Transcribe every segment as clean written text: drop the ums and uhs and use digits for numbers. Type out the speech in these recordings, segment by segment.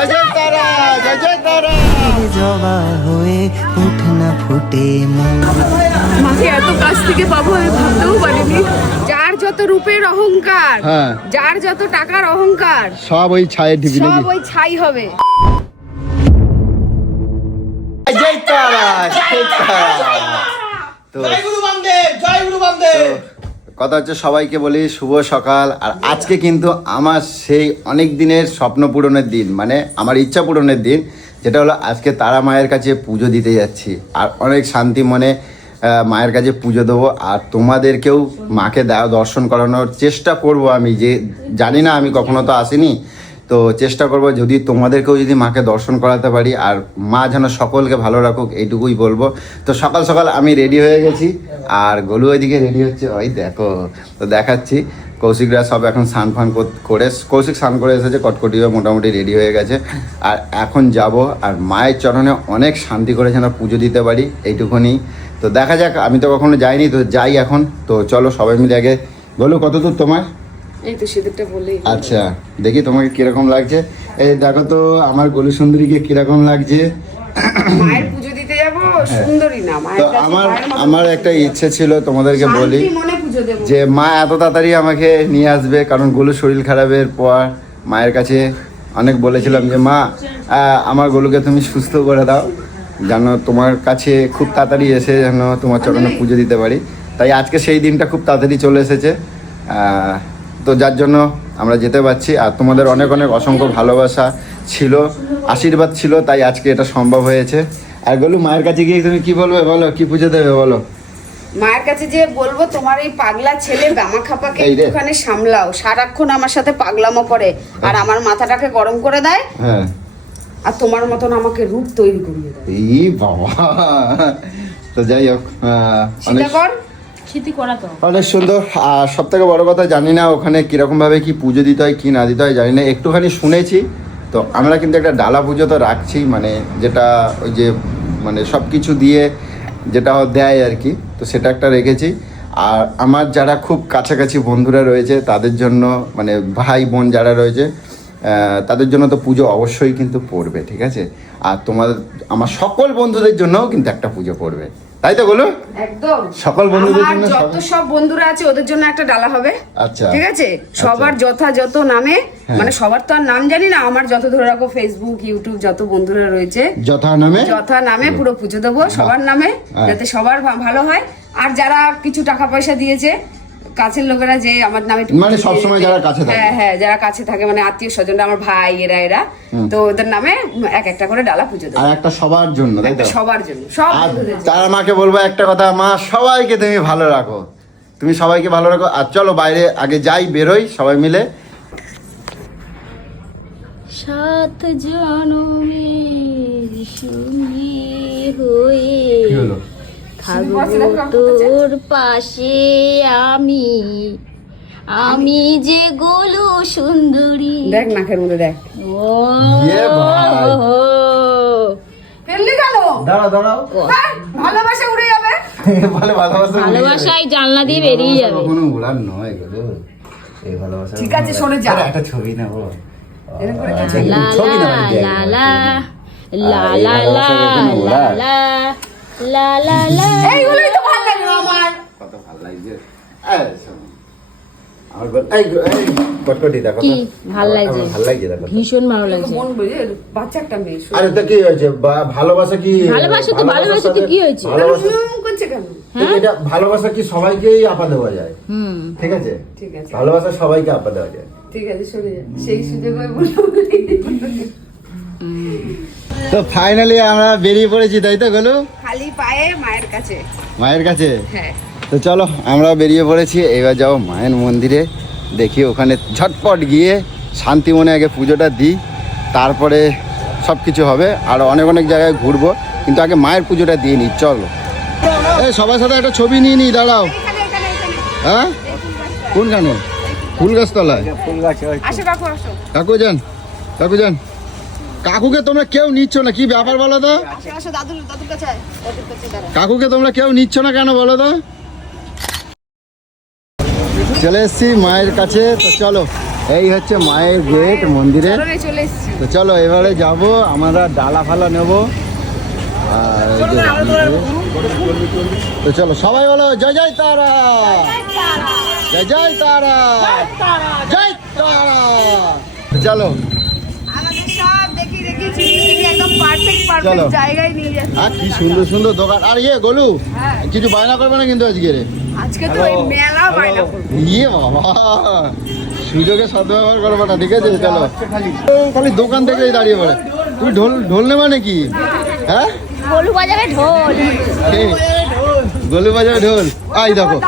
জয় জয় তারা, জয় জয় তারা। জবা হয়ে উঠনা ফুটে মাকে এত কাছ থেকে পাবো আমি ভাবতেও পারিনি। যার যত রূপের অহংকার, হ্যাঁ। যার যত টাকার অহংকার, সব ওই ছায়ের ঢিবি সব নাকি? ওই ছাই হবে। জয় জয় তারা, জয় তারা। তো কথা হচ্ছে সবাইকে বলি শুভ সকাল। আর আজকে কিন্তু আমার সেই অনেক দিনের স্বপ্ন পূরণের দিন, মানে আমার ইচ্ছা পূরণের দিন, যেটা হলো আজকে তারা মায়ের কাছে পুজো দিতে যাচ্ছি। আর অনেক শান্তি মনে মায়ের কাছে পুজো দেবো। আর তোমাদেরকেও মাকে দর্শন করানোর চেষ্টা করব। আমি যে জানি না, আমি কখনো তো আসিনি, তো চেষ্টা করব যদি তোমাদেরকেও যদি মাকে দর্শন করাতে পারি। আর মা যেন সকলকে ভালো রাখুক, এইটুকুই বলবো। তো সকাল সকাল আমি রেডি হয়ে গেছি, আর গোলু ওইদিকে রেডি হচ্ছে, ওই দেখো। তো দেখাচ্ছি, কৌশিকরা সব এখন স্নান ফান করে, কৌশিক স্নান করে এসেছে, কটকটি হয়ে মোটামুটি রেডি হয়ে গেছে। আর এখন যাব, আর মায়ের চরণে অনেক শান্তি করে যেন পুজো দিতে পারি, এইটুকুনি। তো দেখা যাক, আমি তো কখনো যাইনি, তো যাই এখন। তো চলো সবাই মিলে আগে। গোলু কত দূর তোমার? এই তো সেদিকটা বলেই। আচ্ছা, দেখি তোমাকে কিরকম লাগছে। এই দেখো তো আমার গলু সুন্দরীকে কিরকম লাগছে। মায়ের পুজো দিতে যাব, সুন্দরী না মায়ের তো কাছে। আমার একটা ইচ্ছে ছিল, তোমাদেরকে বলি শান্তি মনে পুজো দেব। যে মা এত তাড়াতাড়ি আমাকে নিয়ে আসবে, কারণ গলু শরীর খারাপের পর মায়ের কাছে অনেক বলেছিলাম যে মা আমার গলুকে তুমি সুস্থ করে দাও, যেন তোমার কাছে খুব তাড়াতাড়ি এসে যেন তোমার চরণে পুজো দিতে পারি। তাই আজকে সেই দিনটা খুব তাড়াতাড়ি চলে এসেছে। তো যার জন্য আমরা যেতে পারছি। আর তোমাদের অনেক অনেক অসংখ্য ভালোবাসা ছিল, আশীর্বাদ ছিল, তাই আজকে এটা সম্ভব হয়েছে। আর গলু মায়ের কাছে গিয়ে তুমি কি বলবে বলো, কি পুজো দেবে বলো? মায়ের কাছে যে বলবো তোমার এই পাগলা ছেলে গামা খাপাকে এই রে। একটুখানি সামলাও, সারাক্ষণ আমার সাথে পাগলামো করে আর আমার মাথাটাকে গরম করে দেয়, হ্যাঁ। আর তোমার মতন আমাকে রূপ তৈরি করিয়ে দেয়। এই বাবা। তো যাই হোক, অনেক সীতাকর অনেক সুন্দর। আর সব থেকে বড় কথা, জানি না ওখানে কিরকমভাবে কি পুজো দিতে হয় কি না দিতে হয় জানি না, একটুখানি শুনেছি। তো আমরা কিন্তু একটা ডালা পুজো তো রাখছি, মানে যেটা ওই যে মানে সব কিছু দিয়ে যেটা দেয় আর কি, তো সেটা একটা রেখেছি। আর আমার যারা খুব কাছাকাছি বন্ধুরা রয়েছে তাদের জন্য, মানে ভাই বোন যারা রয়েছে তাদের জন্য তো পুজো অবশ্যই কিন্তু পড়বে, ঠিক আছে? আর আমার সকল বন্ধুদের জন্যও কিন্তু একটা পুজো পড়বে, তাই তো বলো? একদম সকল বন্ধুদের আমার জন্য যত সব বন্ধুরা আছে ওদের জন্য একটা ডালা হবে। আচ্ছা, ঠিক আছে, সবার যথাযথ নামে, হ্যাঁ। মানে সবার তো আর নাম জানি না, আমার যত ধরে রাখো ফেসবুক ইউটিউব যত বন্ধুরা রয়েছে যথা নামে পুরো পুজো দেবো সবার নামে, যাতে সবার ভালো হয়। আর যারা কিছু টাকা পয়সা দিয়েছে কাছের লোকেরা, যে আমার নামে একটু মানে পুজো সবসময় দিয়েছে, যারা কাছে থাকে। হ্যাঁ হ্যাঁ, যারা কাছে থাকে, মানে আত্মীয় স্বজনরা, আমার ভাই এরা তো ওদের নামে এক একটা করে ডালা পুজো দেবো। আর একটা সবার জন্য, তাই তো? একটা সবার জন্য, সব আর বন্ধুদের জন্য। তার মাকে বলবো একটা কথা, মা সবাইকে তুমি ভালো রাখো, তুমি সবাইকে ভালো রাখো। আর চলো বাইরে আগে যাই, বেরোই সবাই মিলে। 7 জনমের সঙ্গী হয়ে থাকবো তোর পাশে আমি যে গোলু সুন্দরী। দেখ নাকের মধ্যে দেখ। ও ইয়ে ভাই। ফেললি কেন? দাঁড়াও হ্যাঁ, ভালোবাসা উড়ে যাবে। বলে ভালোবাসায় জানলা দিয়ে বেরিয়ে যাবে। কোনো উড়ান নয় গো, এই ভালোবাসা। ঠিক আছে, সরে যা। একটা ছবি নেবো। এরকম করে কিছু লা ছবি লা না, লা লা লা লা লা লা লা লা লা। এইগুলোই তো ভালো লাগলো আমার। কত ভালো লাগছে। এই শোনো, আমার এই কটকটি দেখো কি ভাল লাগছে? ভালো লাগছে দেখো। ভীষণ ভালো লাগছে। মন বুঝে বাচ্চা একটা মেয়ে আরে তো কি হয়েছে, ভালোবাসা কি? ভালোবাসাতে কি হয়েছে? ভালোবাসা করছে কেন? এটা ভালোবাসা কি সবাইকেই আপা দেওয়া যায়? ঠিক আছে, ঠিক আছে, ভালোবাসা সবাইকে আপা দেওয়া যায়। ঠিক আছে, সরে যা। সেই সুযোগ আমি বলবো। তো ফাইনালি আমরা বেরিয়ে পড়েছি, তাই তো গেলো খালি পায়ে মায়ের কাছে। মায়ের কাছে। হ্যাঁ, তো চলো আমরা বেরিয়ে পড়েছি, এবার যাবো মায়ের মন্দিরে। দেখি ওখানে ঝটপট গিয়ে শান্তি মনে আগে পুজোটা দিই, তারপরে সব কিছু হবে। আর অনেক অনেক জায়গায় ঘুরবো, কিন্তু আগে মায়ের পুজোটা দিয়ে নিই। চলো এই সবার সাথে একটা ছবি নিয়ে নিই, দাঁড়াও। হ্যাঁ, কোনখানে? ফুল গাছ তলায়। আসো কাকু, আসো। কাকু যান, কাকুকে তোমরা কেউ নিচ্ছ না, কি ব্যাপার বলো তো? আসো, আসো, দাদুর কাছে আয়। দাদুর কাছে দাঁড়া। কাকুকে তোমরা কেউ নিচ্ছ না কেন বলো তো? চলে এসছি মায়ের কাছে। তো চলো এই হচ্ছে মায়ের গেট মন্দিরে। চলো রে, চলে এসেছি। তো চলো এবারে যাব, আমরা ডালা ফালা নেব। আর এই যে তো চলো সবাই বলো জয় জয় তারা, জয় জয় তারা, জয় তারা। চলো আমাদের সব দেখি দেখি চিনি একদম পারফেক্ট চলো। জায়গায় নিয়ে যাচ্ছে। আর কি সুন্দর সুন্দর দোকান। আর ইয়ে গোলু, হ্যাঁ। কিছু বায়না করবে না কিন্তু আজকে রে? আজকে তো এই মেলা বাইনা ইয়ে বাবা, সুযোগে সদ্ব্যবহার করবো না, ঠিক আছে? চলো খালি দোকান থেকেই দাঁড়িয়ে পড়ে। তুমি ঢোল ঢোল নেবা নাকি? হ্যাঁ, গলু বাজাবে ঢোল। গলু বাজাবে ঢোল। আই দেখো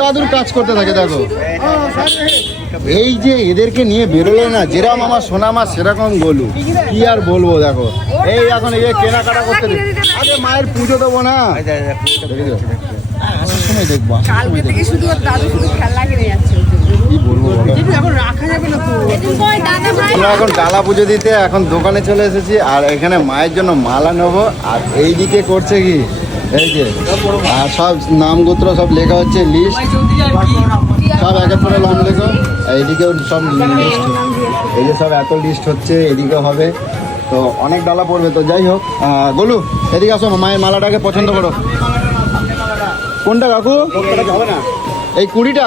দাদুর কাজ করতে থাকে, দেখো। এই যে এদেরকে নিয়ে বেরোলো না, যেরকম আমার সোনা মাছ সেরকম গলু, কি আর বলবো। দেখো এই এখন এই কেনাকাটা করতে আগে মায়ের পুজো দেবো না, আসার সময় দেখবো, আসার কালকে সময় থেকে দেখবো। শুধু ওর দাদু শুধু খেলনা কিনে যাচ্ছে। কি বলবো বলো? এখন রাখা যাবে না তো। আমরা এখন ডালা পুজো দিতে এখন দোকানে চলে এসেছি, আর এখানে মায়ের জন্য মালা নেবো। আর এইদিকে করছে কি, এই যে আর সব নাম গোত্র সব লেখা হচ্ছে, লিস্ট সব এক এক করে নাম লেখো। এইদিকেও সব লিস্ট, এই যে সব এত লিস্ট হচ্ছে, এদিকে হবে। তো অনেক ডালা পড়বে। তো যাই হোক, গোলু এদিকে আসো, মায়ের মালাটাকে পছন্দ করো। কোনটা কাকু? হবে না এই 20টা?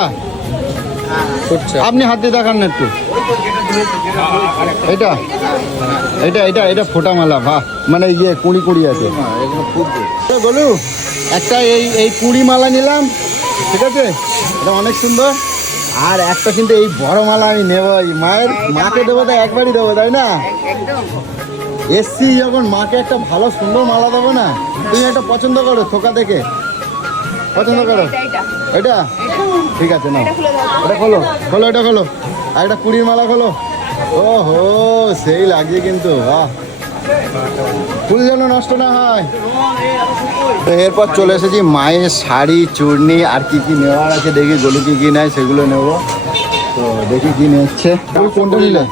আপনি হাত দিয়ে দেখান না একটু। এটা এটা এটা এটা ফোটা মালা, বাহ, মানে ইয়ে 20 আছে। তো বলু একটা এই 20 মালা নিলাম, ঠিক আছে? এটা অনেক সুন্দর। আর একটা কিন্তু এই বড় মালা আমি নেবো, এই মায়ের মাকে দেবো, তো একবারই দেবো, তাই না? একদম এসছি যখন, মাকে একটা ভালো সুন্দর মালা দেবো না? তুমি একটা পছন্দ করো, থোকা থেকে পছন্দ করো। এটা ঠিক আছে, না এটা খোলো খোলো, এটা খোলো। আর এটা 20 মালা খোলো। ও হো, সেই লাগছে কিন্তু, বাহ, ফুল যেন নষ্ট না হয়। তো এরপর চলে এসেছি মায়ের শাড়ি, চূর্ণি আর কি কি নেওয়ার আছে, দেখি গলু কি কি নেয় সেগুলো নেব। তো দেখি কি নিচ্ছে। কোনটা নিলে?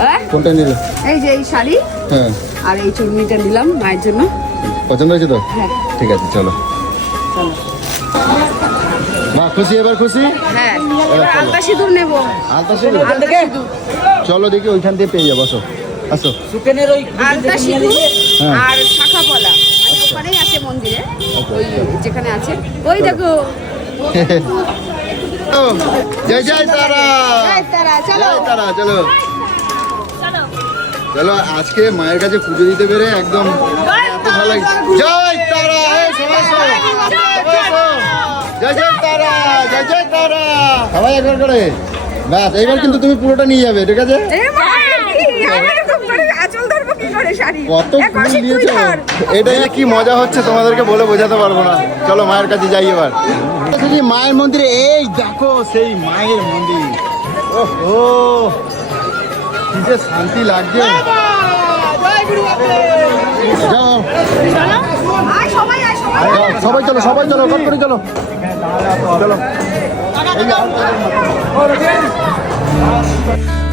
হ্যাঁ? কোনটা নিলে? এই যে এই শাড়ি হ্যাঁ, আর এই চুড়িটা নিলাম মায়ের জন্য। পছন্দ হয়েছে তো? হ্যাঁ। ঠিক আছে, চলো। বাহ, খুশি? এবার খুশি? হ্যাঁ, এবার আলতা সিঁদুর নেবো। আলতা সিঁদুর? চলো দেখি, ওইখান দিয়ে পেয়ে যাবো, আসো আসো। আলতা সিঁদুর হ্যাঁ। আর শাখা পলা মানে ওখানেই আছে মন্দিরে, ওই যেখানে আছে ওই দেখো। জয় জয় তারা, জয় তারা, চলো। জয় তারা, চলো চলো। আজকে মায়ের কাছে পুজো দিতে পেরে একদম এত ভালো লাগছে। জয় তারা, এই সবাই এসো, সবাই এসো। জয় জয় তারা, জয় জয় তারা, সবাই একবার করে। ব্যাস, এইবার কিন্তু তুমি পুরোটা নিয়ে যাবে, ঠিক আছে? এ মা, কি আমি এরকম করে আঁচল ধরবো কি করে শাড়ি? কত এ ফুল কৌশিক, তুই দিয়েছো, ধর। এটা যে কি মজা হচ্ছে তোমাদেরকে বলে বোঝাতে পারবো না। চলো মায়ের কাছে যাই এবার। সেই মায়ের মন্দিরে, এই দেখো সেই মায়ের মন্দির, ও কি যে শান্তি লাগছে। যাও আয় সবাই, আয় সবাই। যাও, সবাই চলো, সবাই চলো, কল করে চলো চলো। এই যে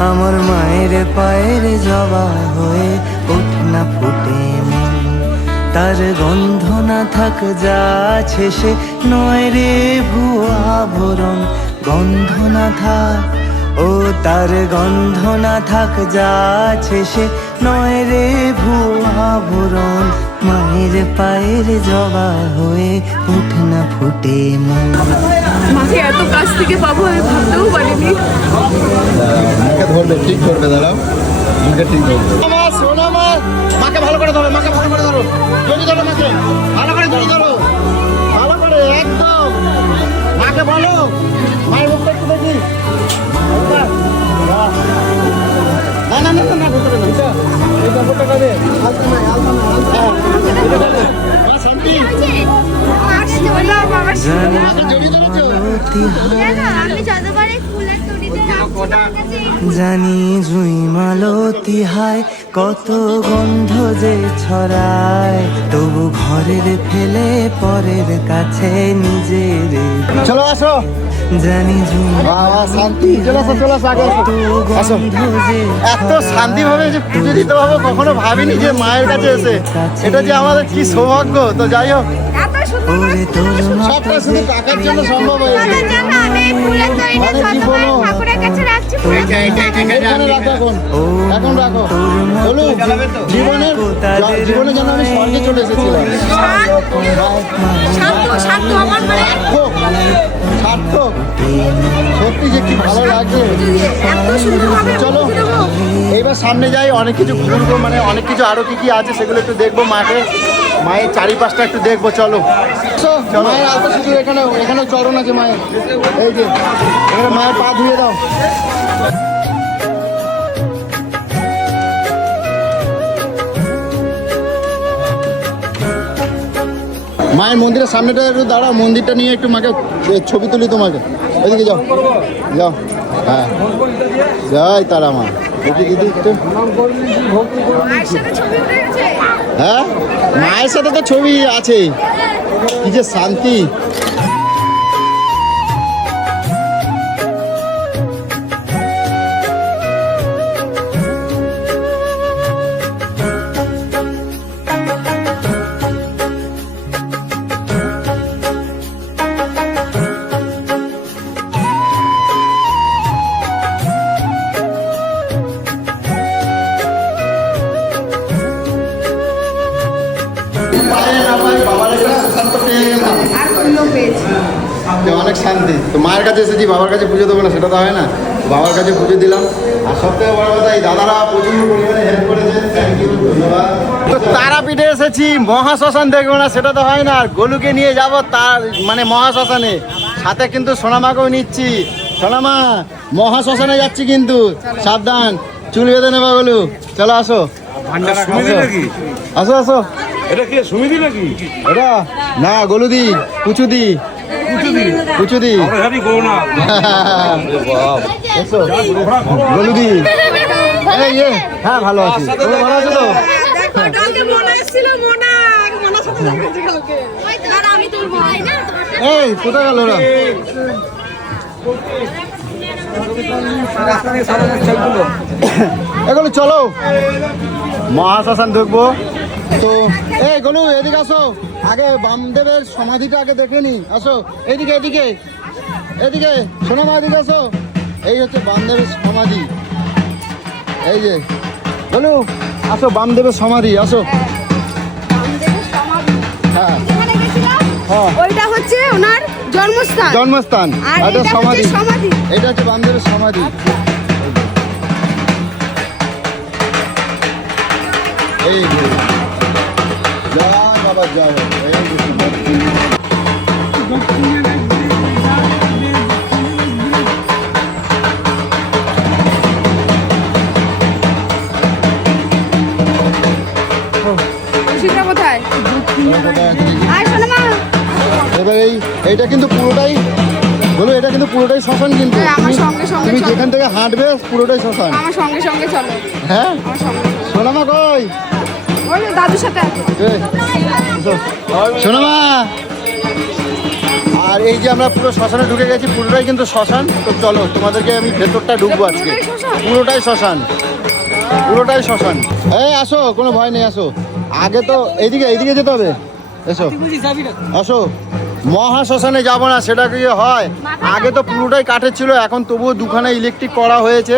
আমার মায়ের পায়ের জবা হয়ে ওঠ না ফুটে মন, তার গন্ধ না থাক যা আছে সে নয় রে ভুয়া আভরণ। গন্ধ না থাক, ও তার গন্ধ না থাক যা আছে সে নয় রে ভুয়া আভরণ। মায়ের পায়ের জবা হয়ে ওঠ না ফুটে মন। মাকে এত কাছ থেকে পাবো আমি ভাবতেও পারিনি। মাকে ধরবে, ঠিক ধরবে, দাঁড়াও, মাকে ঠিক ধরবে। আমার সোনা মা, মাকে ভালো করে ধরো, মাকে ভালো করে ধরো, জড়ি ধরো মাকে, ভালো করে জড়ি ধরো, ভালো করে একদম। মাকে বলো, মায়ের মুখটা একটু দেখি। না না না না, ভেতরে না, এই ব্যাপারটা করে আলতা নাই, আলতা নাই, আলতা নাই। মা শান্তি, মাকে জড়ি ধরেছো? জানি জুই মালতি হায় কত গন্ধ যে ছড়ায়, তবু ঘরের ফেলে পরের কাছে নিজের। চলো আসো। জানি জুই বাবা শান্তি, চলো আসো, চলো আসো, আগে আসো, আসো। গন্ধ যে এত শান্তি ভাবে যে পুজো দিতে পারবো কখনো ভাবিনি, যে মায়ের কাছে এসে। এটা যে আমাদের কি সৌভাগ্য। তো যাই হোক, এত ওরে তোর সবটা শুধু কাকার জন্য সম্ভব হয়েছে। মানে কি বলো? এখানে রাখো এখন। এখন রাখো। বলু, জীবনে যেন আমি স্বর্গে চলে এসেছিলাম। সার্থক। সত্যি যে কি ভালো লাগছে। চলো এইবার সামনে যাই, অনেক কিছু ঘুরবো, মানে অনেক কিছু আরো কি কি আছে সেগুলো একটু দেখবো, মায়ের চারিপাশটা একটু দেখবো। চলো মায়ের আলতা শুধু এখানেও চরণ আছে মায়ের, এই যে এখানে মায়ের পা ধুয়ে দাও। মায়ের মন্দিরের সামনেটা একটু দাঁড়াও, মন্দিরটা নিয়ে একটু মাকে ছবি তুলি তোমাকে। ওইদিকে যাও যাও। হ্যাঁ যাই তারা মা, দেখি দিদি একটু। হ্যাঁ মায়ের সাথে তো ছবি আছে, কি যে শান্তি। অনেক শান্তি। তো মায়ের কাছে এসেছি, বাবার কাছে পুজো দেবো না সেটা তো হয় না, বাবার কাছে পুজো দিলাম। আর সবথেকে বড় কথা, এই দাদারা প্রচুর পরিমাণে হেল্প করেছে, থ্যাংক ইউ, ধন্যবাদ। তো তারাপীঠে এসেছি, মহাশ্মশান দেখবো না সেটা তো হয় না, আর গোলুকে নিয়ে যাবো তার মানে মহাশ্মশানে, সাথে কিন্তু সোনামাকেও নিচ্ছি। সোনামা মহাশ্মশানে যাচ্ছি কিন্তু, সাবধান, চুল বেঁধে নেবা গোলু। চলো আসো আসো আসো। এটা কি সুমিদি নাকি? এটা না গোলুদি, কুচুদি কুচুদি। এসো গোলুদি। এই হ্যাঁ ভালো আছি, তুমি ভালো আছো তো? এই কোথায় গেল ওরা? এগুলো চলো মহাশ্মশান দেখবো। তো এই গলু এদিকে আসো, আগে বামদেবের সমাধিটা আগে দেখে নি। আসো এদিকে এদিকে এদিকে, শোনো মা এদিকে আসো। এই হচ্ছে বামদেবের সমাধি, এই যে গলু আসো, বামদেবের সমাধি আসো। হ্যাঁ ওইটা হচ্ছে ওনার জন্মস্থান। জন্মস্থান, আর এটা এটা সমাধি, হচ্ছে সমাধি। এটা হচ্ছে বামদেবের সমাধি। এই যে জয় বাবা জয় বাবা। খুশিটা কোথায়? আয় শোনো মা। এবার এইটা কিন্তু পুরোটাই বলো, এটা কিন্তু পুরোটাই শ্মশান কিন্তু। হ্যাঁ, আমার সঙ্গে সঙ্গে তুমি চলো। যেখান থেকে হাঁটবে পুরোটাই শ্মশান। আমার সঙ্গে সঙ্গে চলো। হ্যাঁ আমার সঙ্গে সোনামা কই? ওই যে দাদুর সাথে আছে। সোনামা। আর এই যে আমরা পুরো শ্মশানে ঢুকে গেছি, পুরোটাই কিন্তু শ্মশান। তো চলো তোমাদেরকে আমি ভেতরটা ঢুকবো আজকে। পুরোটাই শ্মশান, পুরোটাই শ্মশান। এই আসো, কোনো ভয় নেই, আসো। আগে তো এইদিকে এইদিকে যেতে হবে, এসো আসো। মহাশ্মশানে যাবো না সেটা কি হয়? আগে তো পুরোটাই কাঠের ছিল, এখন তবুও দুখানা ইলেকট্রিক করা হয়েছে।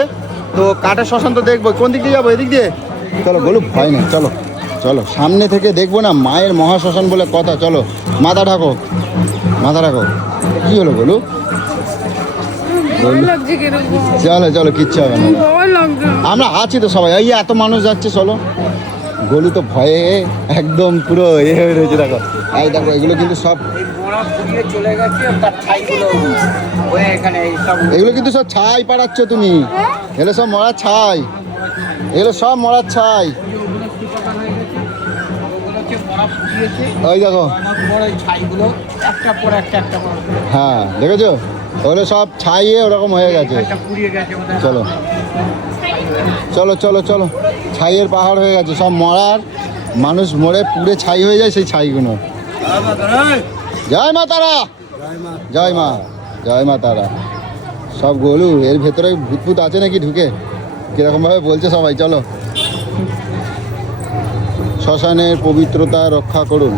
তো কাঠের শ্মশান তো দেখবো। কোন দিক দিয়ে যাবো? এদিক দিয়ে চলো। বলো ভয় নেই, চলো চলো, সামনে থেকে দেখবো না, মায়ের মহাশ্মশান বলে কথা। চলো মাথা ঢাকো, মাথা রাখো। কি হলো বলু? চলো চলো, কিচ্ছু হবে না, আমরা আছি তো সবাই। এই এত মানুষ যাচ্ছে, চলো। গলু তো ভয়ে একদম পুরো হয়ে রয়েছে। দেখো এই দেখো, এগুলো কিন্তু সব এগুলো কিন্তু সব ছাই পাড়াচ্ছ তুমি। এগুলো সব মরার ছাই, এগুলো সব মরার ছাই। ওই দেখো, হ্যাঁ দেখেছো, ওগুলো সব ছাইয়ে ওরকম হয়ে গেছে। চলো চলো চলো চলো, ছাইয়ের পাহাড় হয়ে গেছে, সব মরার, মানুষ মরে পুড়ে ছাই হয়ে যায় সেই ছাইগুলো। জয় মা তারা, জয় মা, জয় মা তারা। সব গলু এর ভেতরে ভূতভূত আছে নাকি ঢুকে, কিরকম ভাবে বলছে সবাই। চলো, শ্মশানের পবিত্রতা রক্ষা করুন।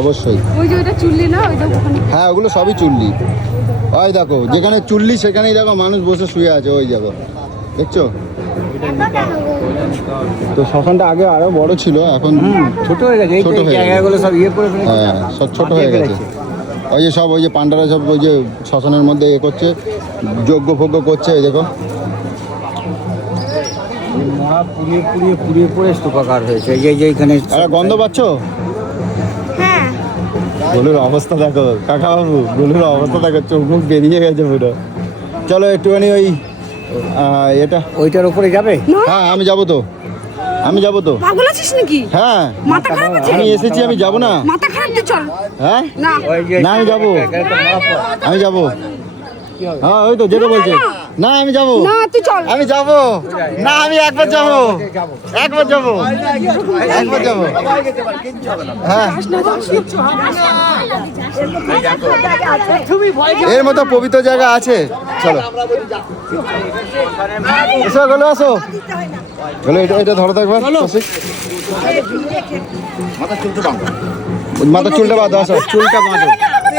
অবশ্যই। ওই যে ওটা চুল্লি না, ওই যে ওখানে হ্যাঁ, ওগুলো সবই চুল্লি। ওই দেখো, যেখানে চুল্লি সেখানেই দেখো মানুষ বসে শুয়ে আছে, ওই দেখো, দেখছো তো? শ্মশানটা আগে আরো বড় ছিল, এখন ছোট হয়ে গেছে, ছোট হয়ে গেছে। জায়গাগুলো সব ইয়ে করে ফেলেছে। হ্যাঁ, সব ছোট হয়ে গেছে। ওই যে সব, ওই যে পান্ডারা সব ওই যে শ্মশানের মধ্যে এ করছে, যজ্ঞ ফজ্ঞ করছে, এই দেখো। মহা পুড়িয়ে পুড়িয়ে পুড়িয়ে পুড়ে স্তূপাকার হয়েছে, এই যে এইখানে। আরে গন্ধ পাচ্ছ? হ্যাঁ গলুর অবস্থা দেখো কাকা বাবু, গলুর অবস্থা দেখো, চোখ মুখ বেরিয়ে গেছে পুরো। চলো একটুখানি ওই এটা, ওইটার উপরে যাবে? হ্যাঁ আমি যাবো তো, আমি যাবো তো। পাগল আছিস নাকি? হ্যাঁ মাথা খারাপ আছে? আমি এসেছি, আমি যাবো না? মাথা খারাপ তো, চল। হ্যাঁ না ওই যে না, আমি যাবো, আমি যাবো। হ্যাঁ ওই তো যেতে বলছে। না আমি যাবো, না তুই চল। আমি যাবো না, আমি একবার যাবো, একবার যাবো, একবার যাবো। হ্যাঁ, এর মতো পবিত্র জায়গা আছে? চলো এসো, গেলো আসো, গেলো। এটা এটা ধরো তো একবার, মাথা চুলটা বাঁধো, আসো, চুলটা বাঁধো,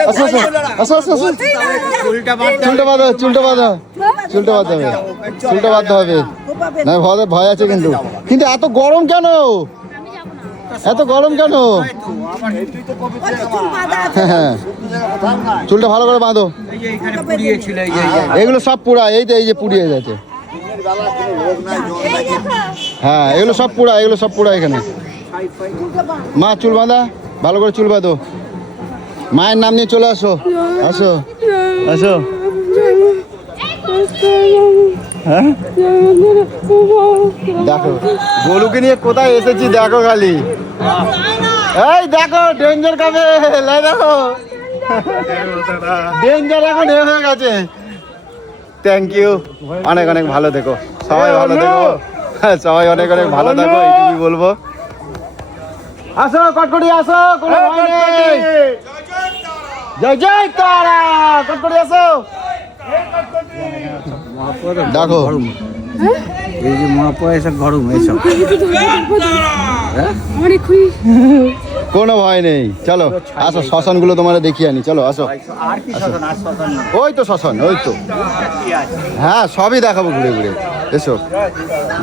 আসো আসো আসো আসো আসো, চুলটা বাঁধো, চুলটা বাঁধো, চুলটা বাঁধতে হবে, চুলটা বাঁধতে হবে। না ভয়, ভয় আছে কিন্তু। কিন্তু এত গরম কেন? এত গরম কেন? হ্যাঁ, চুলটা ভালো করে বাঁধো। এগুলো সব পুরা, এই তো এই যে পুড়িয়ে যাচ্ছে। হ্যাঁ এগুলো সব পুরা, এগুলো সব পুরা এখানে। মা চুল বাঁধা, ভালো করে চুল বাঁধো। মায়ের নাম নিয়ে চলে আসো, আসো আসো। হ্যাঁ দেখো গরুকে নিয়ে কোথায় এসেছি, দেখো খালি। এই দেখো ডেঞ্জার কাবে, দেখো ডেঞ্জার এখন এ হয়ে গেছে। থ্যাংক ইউ, অনেক অনেক ভালো থেকো, সবাই ভালো থেকো, সবাই অনেক অনেক ভালো থাকো, এইটুকুই বলবো। আসো কটকটি আসো, কোনো ভয় নেই। জয় জয় তারা, কটকটি আসো। দেখো এই যে মহাপয়া এসব গরম এসব। অনেক খুশি। কোনো ভয় নেই, চলো আসো, শ্মশানগুলো তোমার দেখিয়ে আনি, চলো আসো। ওই তো শ্মশান, ওই তো। হ্যাঁ সবই দেখাবো ঘুরে ঘুরে, এসো।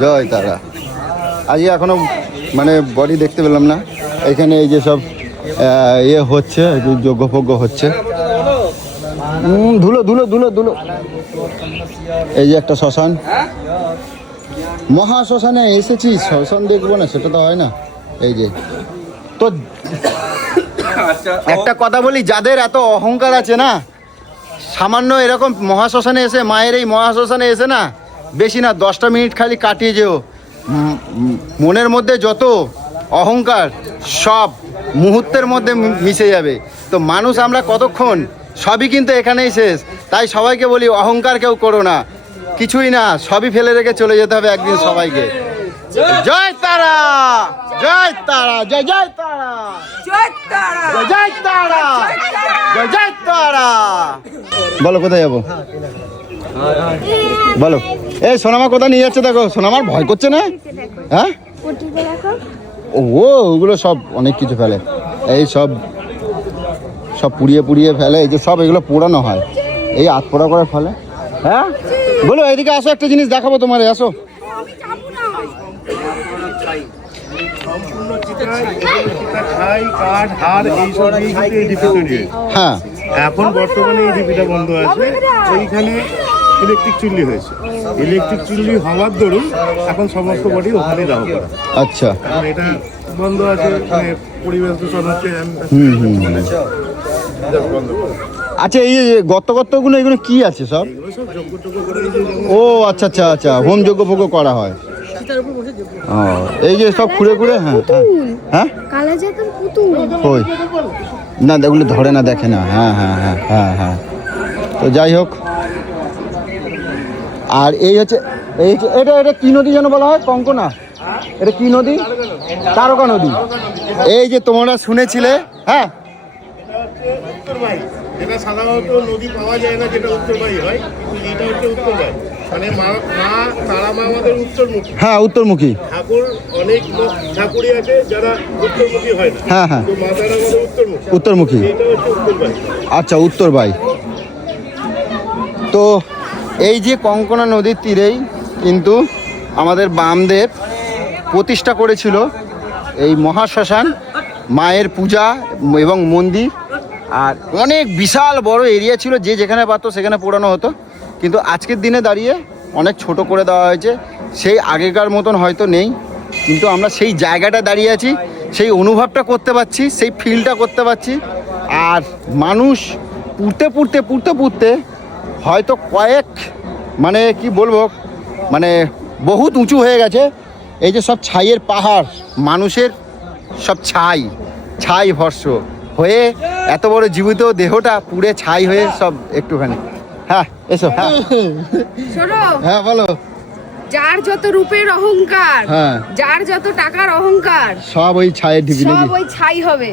জয় তারা। আজকে এখনো মানে বডি দেখতে পেলাম না। এখানে এই যে সব ইয়ে হচ্ছে, যজ্ঞ ফজ্ঞ হচ্ছে। ধুলো ধুলো ধুলো ধুলো। এই যে একটা শ্মশান, মহা শ্মশানে এসেছি, শ্মশান দেখবো না সেটা তো হয় না। এই যে তো একটা কথা বলি, যাদের এত অহংকার আছে না, সামান্য এরকম মহাশ্মশানে এসে, মায়ের এই মহাশ্মশানে এসে না, বেশি না 10টা মিনিট খালি কাটিয়ে যেও, মনের মধ্যে যত অহংকার সব মুহূর্তের মধ্যে মিশে যাবে। তো মানুষ আমরা কতক্ষণ, সবই কিন্তু এখানেই শেষ। তাই সবাইকে বলি অহংকার কেউ করো না, কিছুই না, সবই ফেলে রেখে চলে যেতে হবে একদিন সবাইকে। জয় তারা, জয় তারা, জয় জয় তারা, জয় তারা, জয় তারা, জয় জয় তারা। বলো কোথায় যাবো, বলো। এই সোনামা কোথায় নিয়ে যাচ্ছে দেখো, সোনামার ভয় করছে না? হ্যাঁ ও ওগুলো সব অনেক কিছু ফেলে, এই সব সব পুড়িয়ে পুড়িয়ে ফেলে, এই যে সব এগুলো পোড়ানো হয়, এই হাত পোড়া করে ফেলে। হ্যাঁ বলো এদিকে আসো, একটা জিনিস দেখাবো তোমার, আসো। হ্যাঁ এখন বর্তমানে এই ডিপিটা বন্ধ আছে, ওইখানে ইলেকট্রিক চুল্লি হয়েছে। ইলেকট্রিক চুল্লি হওয়ার দরুন এখন সমস্ত বডি ওখানে দাহ করা। আচ্ছা, আর এটা বন্ধ আছে, মানে পরিবেশ দূষণ হচ্ছে। বন্ধ করা। আচ্ছা এই যে গর্ত গর্তগুলো, এগুলো কি আছে সব? এগুলো সব যোগ্য টোগ্য করে এই যে ও আচ্ছা আচ্ছা আচ্ছা, হোম যজ্ঞ ফজ্ঞ করা হয়। ও এই যে সব খুঁড়ে খুঁড়ে, হ্যাঁ হ্যাঁ কালা জাতের পুতুল। ওই না এগুলো ধরে না, দেখে না। হ্যাঁ হ্যাঁ হ্যাঁ হ্যাঁ হ্যাঁ। তো যাই হোক, আর এই হচ্ছে, এই হচ্ছে এটা, এটা কি নদী যেন বলা হয়, কঙ্কনা? এটা কি নদী? তারকা নদী। এই যে তোমরা শুনেছিলে, হ্যাঁ উত্তরবাহী, যেটা সাধারণত নদী পাওয়া যায় না, যেটা উত্তরবাহী হয়, এটা হচ্ছে উত্তরবাহী। মানে মা তারা মা আমাদের উত্তরমুখী, হ্যাঁ উত্তরমুখী। ঠাকুর অনেক ঠাকুরই আছে যারা উত্তরমুখী হয় না, হ্যাঁ হ্যাঁ তো মা তারা আমাদের উত্তরমুখী। উত্তরমুখী। এটা হচ্ছে উত্তরবাড়ি। আচ্ছা উত্তরবাই। তো এই যে কঙ্কনা নদীর তীরেই কিন্তু আমাদের বামদেব প্রতিষ্ঠা করেছিল এই মহাশ্মশান, মায়ের পূজা এবং মন্দির। আর অনেক বিশাল বড় এরিয়া ছিল, যে যেখানে পারতো সেখানে পোড়ানো হতো। কিন্তু আজকের দিনে দাঁড়িয়ে অনেক ছোট করে দেওয়া হয়েছে, সেই আগেকার মতন হয়তো নেই, কিন্তু আমরা সেই জায়গাটা দাঁড়িয়ে আছি, সেই অনুভবটা করতে পারছি, সেই ফিলটা করতে পারছি। আর মানুষ পুড়তে হয়তো কয়েক মানে কি বলবো, মানে বহুত উঁচু হয়ে গেছে। এই যে সব ছাইয়ের পাহাড়, মানুষের সব ছাই ভস্য হয়ে এত বড় জীবিত দেহটা পুড়ে ছাই হয়ে সব একটুখানি। হ্যাঁ এসো। হ্যাঁ শোনো, হ্যাঁ বলো। যার যত রূপের অহংকার, হ্যাঁ। যার যত টাকার অহংকার, সব ওই ছাইয়ের ঢিবি সব নাকি? ওই ছাই হবে।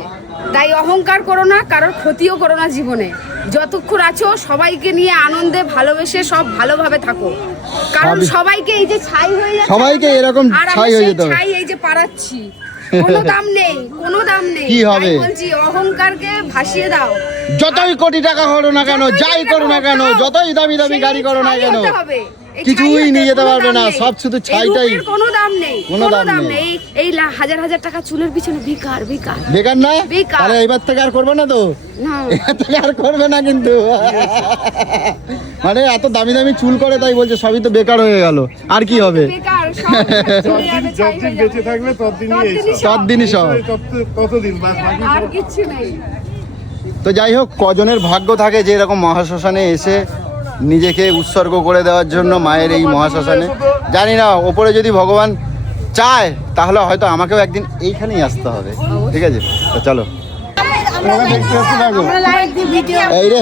তাই অহংকার করো না, কারোর ক্ষতিও করো না জীবনে। যতক্ষণ আছো সবাইকে নিয়ে আনন্দে ভালোবেসে সব ভালোভাবে থাকো, কারণ সবাইকে এই যে ছাই হয়ে যাচ্ছে, সবাইকে এরকম আর আমি ছাই হয়ে সেই যেতে হবে। ছাই এই যে পাড়াচ্ছি, কোনো দাম নেই, কোনো দাম নেই। কি হবে? তাই বলছি অহংকারকে ভাসিয়ে দাও। যতই কোটি টাকা করো না কেন, যাই করো না কেন, যতই দামি দামি গাড়ি করো না কেন, কিছুই নিয়ে যেতে পারবে না, সব শুধু ছাইটাই। কোনো দাম নেই, কোনো দাম নেই। এই হাজার হাজার টাকা চুলের পিছনে বেকার। বেকার না? বেকার। তাহলে এবার থেকে আর করবে না তো? না, এবার থেকে আর করবে না কিন্তু। মানে এত দামি দামি চুল করে তাই বলছে সবই তো বেকার হয়ে গেল, আর কি হবে? বেকার সব চলে যাবে, ছাই যতদিন হয়ে বেঁচে যাবে। থাকবে ততদিনই এইসব। ততদিনই সব। ততদিন বাস, বাকি আর সব কিচ্ছু নেই। তো যাই হোক, কজনের ভাগ্য থাকে যে এরকম মহাশ্মশানে এসে নিজেকে উৎসর্গ করে দেওয়ার জন্য মায়ের এই মহাশ্মশানে। জানি না, ওপরে যদি ভগবান চায় তাহলে হয়তো আমাকেও একদিন এইখানেই আসতে হবে। ঠিক আছে, তো চলো। এই রে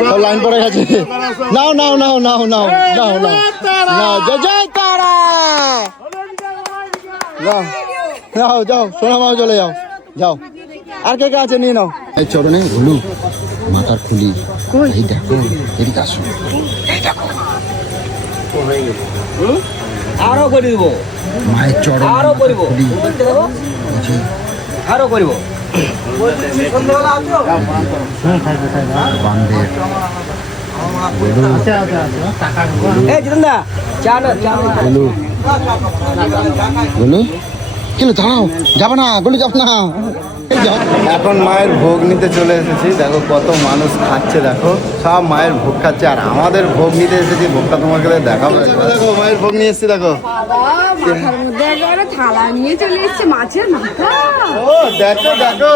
সব লাইন পড়ে গেছে। নাও নাও নাও নাও নাও নাও নাও নাও, জয় জয় তারা। যাও যাও যাও, সোনা মাও চলে যাও, যাও। আর কে কে আছে নিয়ে নাও। এই চরণে হলুদ মাথার খুলি, এই দেখো, এদিকে আসো, এই দেখো আরো করে দিব, মায়ের চরণ আরো করব, আরো করব। বান্ধের এই জিতন্দা চা না, চা না। গলু গলু কেন দাঁড়াও, যাবে না গলু, যাবে না। এখন মায়ের ভোগ নিতে চলে এসেছি, দেখো কত মানুষ খাচ্ছে, দেখো সব মায়ের ভোগ খাচ্ছে। আর আমাদের ভোগ নিতে এসেছি, ভোগটা তোমাকে দেখাবো। দেখো মায়ের ভোগ নিয়ে এসেছি, দেখো। বাবা, মাথার মধ্যে একেবারে থালা নিয়ে চলে এসেছে, মাছের মাথা। ও দেখো দেখো,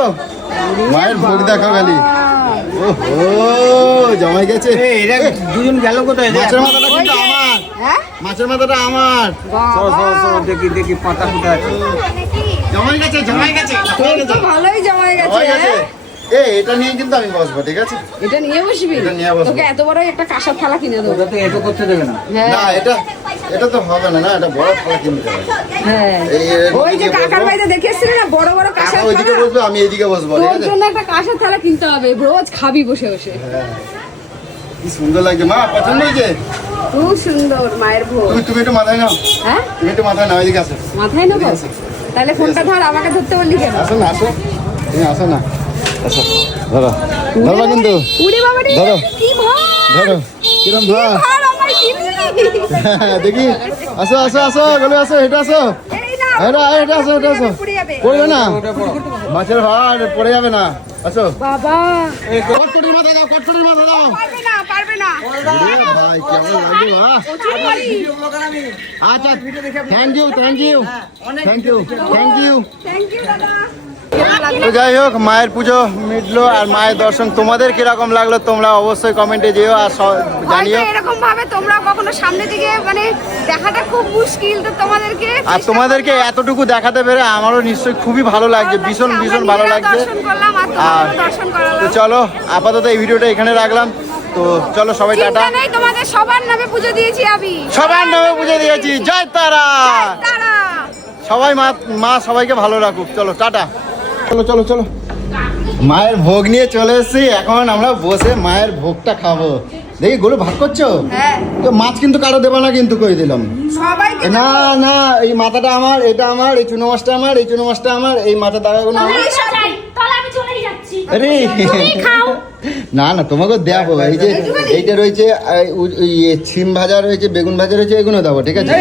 মায়ের ভোগ দেখো খালি। ও জমাই গেছে। দুজন গেল কোথায়? মাছের মাথাটা কিন্তু আমার, হ্যাঁ? মাছের মাথাটা আমার। বাবা, দেখি দেখি পাতা ফুটা আছে। জমাই গেছে, জমাই গেছে, জমাই তোর তো গেছে, ভালোই জমাই গেছে, জমাই গেছে। হ্যাঁ? এটা নিয়ে কিন্তু আমি বসবো, ঠিক আছে? এটা নিয়ে বসবি? এটা নিয়ে বসবো। তোকে এত বড় একটা কাঁসার থালা কিনে দেবো। ওটা তো এটো করতে দেবে না। হ্যাঁ, না এটা এটা তো হবে না, না এটা বড় থালা কিনতে হবে। হ্যাঁ। ওই যে কাকার বাড়িতে দেখে এসেছিলি না, বড় বড় কাঁসার কাকা ওইদিকে থালা? বসবে, আমি এইদিকে বসবো, ঠিক তোর আছে? জন্য একটা কাঁসার থালা কিনতে হবে, রোজ খাবি বসে বসে। কি সুন্দর লাগছে মা, পছন্দ হয়েছে? খুব সুন্দর মায়ের ভোগ। তুমি একটু মাথায় নাও, হ্যাঁ, তুমি একটু মাথায় নাও, এদিকে আসো। মাথায় নেবো? তাহলে ফোনটা ধর, আমাকে ধরতে বললি কেন? আসো না, আসো, তুমি আসো না, আসো, ধরো ধরো কিন্তু, উড়ে বাবা রে, ধরো। কি ভার! ধরো কিরম কি ধর। ভার আমার দিদি! দেখি, আসো আসো আসো, গলে আসো, হেঁটে আসো, এই না, এটা আসো, এটা আসো। পুড়ে যাবে। পড়বে না, মাছের ভার পড়ে যাবে না, আসো। বাবা, কটকটির মাথায় দাও, কটকটির মাথায় দাও। পারবে না, পারবে না। ভাই কেমন লাগবে মা? প্রচুর ভারী। আচ্ছা, thank you thank you thank you thank you. Thank you, দাদা। তো যাই হোক, মায়ের পুজো মিটলো আর মায়ের দর্শন তোমাদের কিরকম লাগলো তোমরা অবশ্যই কমেন্টে যেও আর জানিও। হয়তো এরকম ভাবে তোমরা কখনো সামনে থেকে মানে দেখাটা খুব মুশকিল, তো তোমাদেরকে আর তোমাদেরকে এতটুকু দেখাতে পেরে আমারও নিশ্চয়ই খুবই ভালো লাগছে, ভীষণ ভীষণ ভালো লাগছে। দর্শন করলাম আর আর তোমাদেরও দর্শন তো করালাম। চলো আপাতত এই ভিডিওটা এখানে রাখলাম, তো চলো সবাই টাটা। চিন্তা নেই, তোমাদের সবার নামে পুজো দিয়েছি আমি। সবার নামে পুজো দিয়েছি, জয় তারা। তারা সবাই মা সবাইকে ভালো রাখুক, চলো টাটা। চলো চলো চলো, মায়ের ভোগ নিয়ে চলে এসেছি, এখন আমরা বসে মায়ের ভোগটা খাবো। দেখি গরু ভাগ করছো? হ্যাঁ তো মাছ কিন্তু কারো দেবা না কিন্তু কই দিলাম। সবাইকে না না, এই মাথাটা আমার, এটা আমার, এই চুনো মাছটা আমার, এই চুনো মাছটা আমার, এই মাথা দাগাগুলো আমার। তাহলে আমি চলেই যাচ্ছি। আরে তুমি খাও। না না, তোমাকে দেবো। এই যে এইটা রয়েছে, ছিম ভাজা রয়েছে, বেগুন ভাজা রয়েছে, এগুলো দেবো, ঠিক আছে?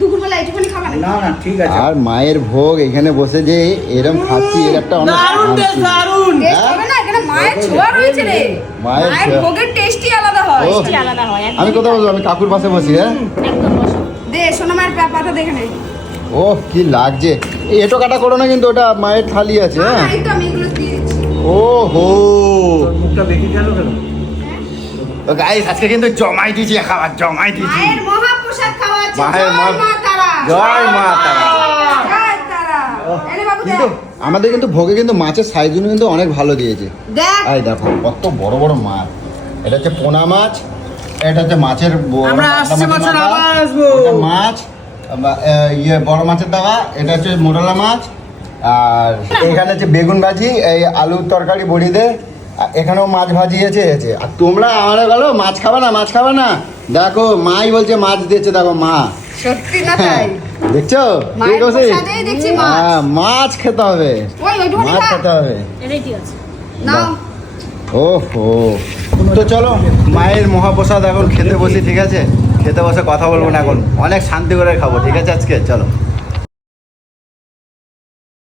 দুপুরবেলা একটুখানি খাবা না? না না ঠিক আছে। আর মায়ের ভোগ এখানে বসে যে এরম খাচ্ছি, এর একটা অনেক শান্তি। টেস্ট হবে না, এখানে মায়ের ছোঁয়া রয়েছে রে। মায়ের মায়ের ছোঁয়া। ভোগের টেস্টই আলাদা হয়। ও, কি আলাদা হয় একদম। আমি কোথাও বলবো, আমি কাকুর পাশে বসি। হ্যাঁ, একদম বসো। দে সোনা মায়ের পাতা দেখে নে। ও কি লাগছে। এই এটো কাটা করো না কিন্তু, ওটা মায়ের থালি আছে। হ্যাঁ, এই তো আমি এগুলো দিয়ে দিচ্ছি। ও হো। তোর মুখটা বেঁকে গেল কেন? তো গাইস, আজকে কিন্তু জমাই দিয়েছি খাবার, জমাই দিয়েছি। মায়ের মহাপ্রসাদ খাওয়া হচ্ছে। মায়ের জয় মা তারা। জয় মা তারা। জয় তারা। এনে বাবু কিন্তু দেখ। আমাদের কিন্তু ভোগে কিন্তু মাছের সাইজগুলো কিন্তু অনেক ভালো দিয়েছে। দেখ। এই দেখো কত বড় বড় মাছ। এটা হচ্ছে পোনা মাছ, এটা হচ্ছে মাছের আমরা আসছে মাছের আবার আসবো। ওটা মাছ, বড় মাছের দাওয়া, এটা হচ্ছে মোটালা মাছ। আর এখানে হচ্ছে বেগুন ভাজি, এই আলুর তরকারি বড়ি দে, আর এখানেও মাছ ভাজি আছে। আর তোমরা আমরা গেলো মাছ খাবে না, মাছ খাবে না। দেখো মাই বলছে মাছ দিয়েছে, দেখো মা। সত্যি না তাই? দেখছো মায়ের ঠিক আছে? প্রসাদেই দেখছি মাছ। হ্যাঁ, মাছ খেতে হবে, ওই ওইটুকুনি মাছ খা। খেতে হবে। রেডি আছে। নাও। ওহো, তো চলো মায়ের মহাপ্রসাদ এখন খেতে বসি, ঠিক আছে? খেতে বসে কথা বলবো না এখন, অনেক শান্তি করে খাবো, ঠিক আছে? আজকে চলো।